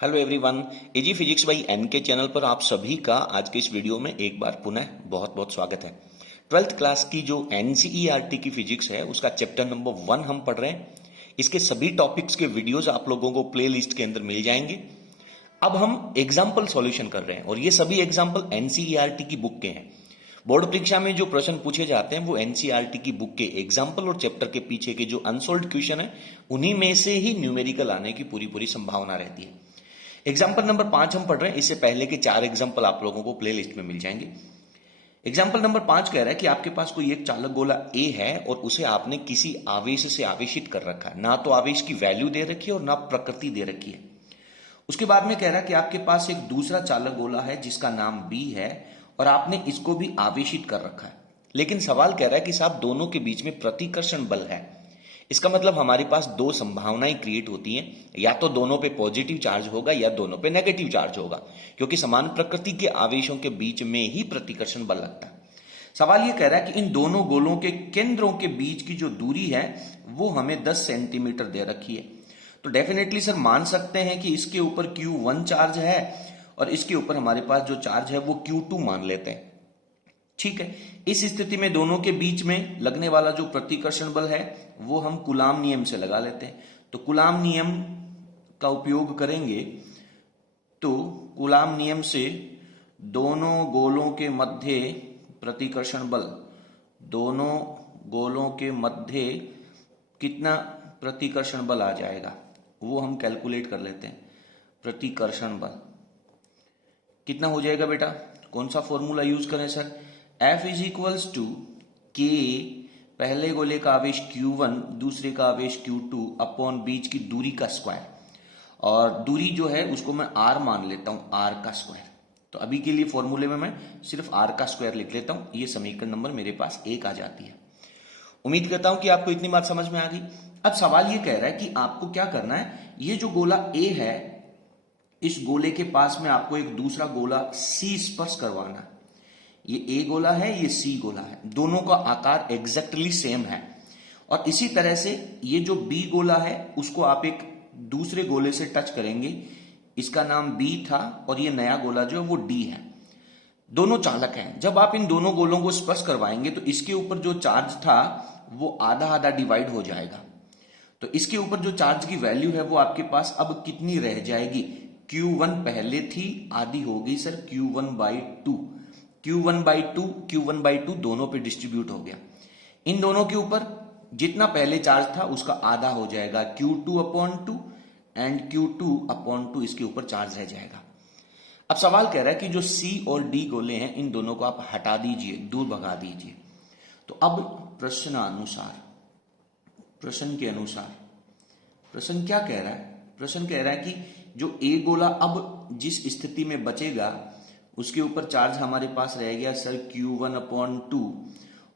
Hello everyone, AG physics by N K channel पर आप सभी का आज के इस वीडियो में एक बार पुनः बहुत बहुत स्वागत है। 12th क्लास की जो एनसीईआरटी की फिजिक्स है उसका चैप्टर नंबर 1 हम पढ़ रहे हैं। इसके सभी टॉपिक्स के वीडियोस आप लोगों को प्लेलिस्ट के अंदर मिल जाएंगे। अब हम एग्जाम्पल सॉल्यूशन कर रहे हैं और ये सभी एग्जाम्पल एनसीईआरटी की बुक के हैं। बोर्ड परीक्षा में जो प्रश्न पूछे जाते हैं वो एनसीईआरटी की बुक के एग्जाम्पल और चैप्टर के पीछे के जो अनसोल्व्ड क्वेश्चन है उन्हीं में से ही न्यूमेरिकल आने की पूरी संभावना रहती है। एग्जाम्पल नंबर 5 हम पढ़ रहे हैं। इससे पहले के 4 एग्जाम्पल आप लोगों को प्लेलिस्ट में मिल जाएंगे। एग्जाम्पल नंबर 5 कह रहा है कि आपके पास कोई एक चालक गोला ए है और उसे आपने किसी आवेश से आवेशित कर रखा है। ना तो आवेश की वैल्यू दे रखी है और ना प्रकृति दे रखी है। उसके बाद में कह रहा है कि आपके पास एक दूसरा चालक गोला है जिसका नाम बी है और आपने इसको भी आवेशित कर रखा है। लेकिन सवाल कह रहा है कि साहब दोनों के बीच में प्रतिकर्षण बल है। इसका मतलब हमारे पास दो संभावनाएं क्रिएट होती हैं, या तो दोनों पे पॉजिटिव चार्ज होगा या दोनों पे नेगेटिव चार्ज होगा, क्योंकि समान प्रकृति के आवेशों के बीच में ही प्रतिकर्षण बल लगता है। सवाल यह कह रहा है कि इन दोनों गोलों के केंद्रों के बीच की जो दूरी है वो हमें 10 सेंटीमीटर दे रखी है। तो डेफिनेटली सर मान सकते हैं कि इसके ऊपर Q1 चार्ज है और इसके ऊपर हमारे पास जो चार्ज है वो Q2 मान लेते हैं। ठीक है, इस स्थिति में दोनों के बीच में लगने वाला जो प्रतिकर्षण बल है वो हम कूलाम नियम से लगा लेते हैं। तो कूलाम नियम का उपयोग करेंगे तो कूलाम नियम से दोनों गोलों के मध्य प्रतिकर्षण बल, दोनों गोलों के मध्य कितना प्रतिकर्षण बल आ जाएगा वो हम कैलकुलेट कर लेते हैं। प्रतिकर्षण बल कितना हो जाएगा बेटा? कौन सा फॉर्मूला यूज करें sir? F is equals to K, पहले गोले का आवेश Q1 दूसरे का आवेश Q2 अपॉन बीच की दूरी का स्क्वायर, और दूरी जो है उसको मैं R मान लेता हूं, R का स्क्वायर। तो अभी के लिए फॉर्मूले में मैं सिर्फ R का स्क्वायर लिख लेता हूं। ये समीकरण नंबर मेरे पास 1 आ जाती है। उम्मीद करता हूं कि आपको इतनी बात समझ में आ गई। अब सवाल ये कह रहा है कि आपको क्या करना है, ये जो गोला A है इस गोले के पास में आपको एक दूसरा गोला C स्पर्श करवाना है। ये A गोला है, ये C गोला है, दोनों का आकार एग्जैक्टली सेम है। और इसी तरह से ये जो B गोला है उसको आप एक दूसरे गोले से टच करेंगे, इसका नाम B था और ये नया गोला जो है वो D है। दोनों चालक हैं। जब आप इन दोनों गोलों को स्पर्श करवाएंगे तो इसके ऊपर जो चार्ज था वो आधा आधा डिवाइड हो जाएगा। तो इसके ऊपर जो चार्ज की वैल्यू है वो आपके पास अब कितनी रह जाएगी? Q1 पहले थी, आधी हो गई सर Q1/2। Q1/2 दोनों पे डिस्ट्रीब्यूट हो गया। इन दोनों के ऊपर जितना पहले चार्ज था उसका आधा हो जाएगा Q2/2 एंड Q2/2 इसके ऊपर चार्ज रह जाएगा। अब सवाल कह रहा है कि जो C और D गोले हैं इन दोनों को आप हटा दीजिए, दूर भगा दीजिए। तो अब प्रश्न के अनुसार प्रश्न क्या कह रहा है? प्रश्न कह रहा है कि जो A गोला अब जिस स्थिति में बचेगा उसके ऊपर चार्ज हमारे पास रह गया सर Q1/2,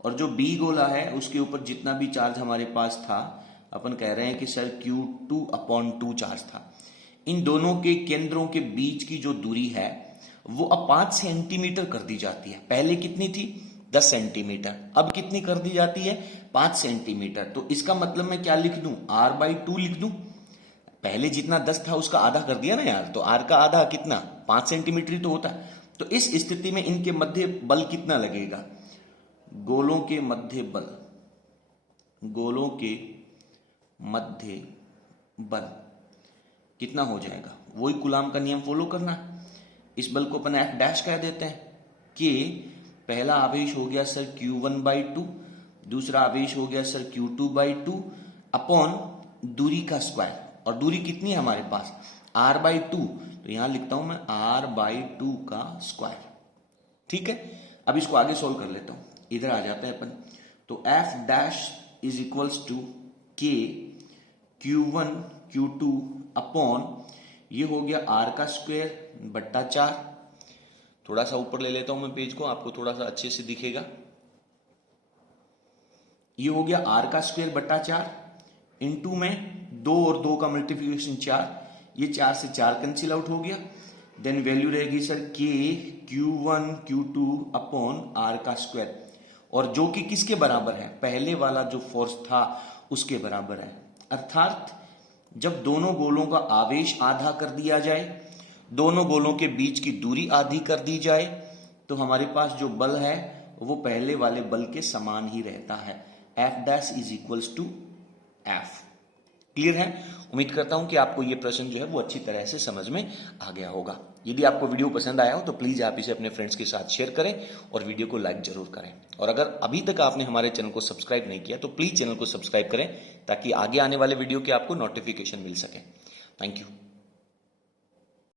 और जो B गोला है उसके ऊपर जितना भी चार्ज हमारे पास था अपन कह रहे हैं कि सर Q2/2 चार्ज था। इन दोनों के केंद्रों के बीच की जो दूरी है वो अब 5 सेंटीमीटर कर दी जाती है। पहले कितनी थी? 10 सेंटीमीटर। अब कितनी कर दी जाती है? 5 सेंटीमीटर। तो इसका मतलब मैं क्या लिख दूं? R/2 लिख दूं। पहले जितना 10 था उसका आधा कर दिया ना यार, तो R का आधा कितना? 5 सेंटीमीटर ही तो होता है। तो इस स्थिति में इनके मध्य बल कितना लगेगा? गोलों के मध्य बल कितना हो जाएगा? वही कूलाम का नियम फॉलो करना है। इस बल को अपन F' कह देते हैं कि पहला आवेश हो गया सर Q1/2, दूसरा आवेश हो गया सर Q2/2 अपॉन दूरी का स्क्वायर, और दूरी कितनी है हमारे पास? R/2। तो यहां लिखता हूं मैं R/2 का स्क्वायर। ठीक है, अब इसको आगे सोल्व कर लेता हूं। इधर आ जाते हैं अपन। तो F' is equals to K Q1 Q2 upon ये हो गया R का स्क्वायर बट्टा 4। थोड़ा सा ऊपर ले लेता हूं मैं पेज को, आपको थोड़ा सा अच्छे से दिखेगा। ये हो गया R का स्क्वायर बट्टा 4 इंटू में 2 और 2 का मल्टीप्लीकेशन 4, ये 4 से 4 कैंसिल आउट हो गया। देन वैल्यू रहेगी sir K Q1 Q2 upon R का स्क्वायर, और जो कि किसके बराबर है? पहले वाला जो फोर्स था उसके बराबर है। अर्थात जब दोनों गोलों का आवेश आधा कर दिया जाए, दोनों गोलों के बीच की दूरी आधी कर दी जाए, तो हमारे पास जो बल है वो पहले वाले बल के समान ही रहता है। F dash is equals to F। Clear है? उम्मीद करता हूं कि आपको ये प्रश्न जो है वो अच्छी तरह से समझ में आ गया होगा। यदि आपको वीडियो पसंद आया हो तो प्लीज आप इसे अपने फ्रेंड्स के साथ शेयर करें और वीडियो को लाइक जरूर करें। और अगर अभी तक आपने हमारे चैनल को सब्सक्राइब नहीं किया तो प्लीज चैनल को सब्सक्राइब करें ताकि आगे आने वाले वीडियो के आपको नोटिफिकेशन मिल सके। Thank you.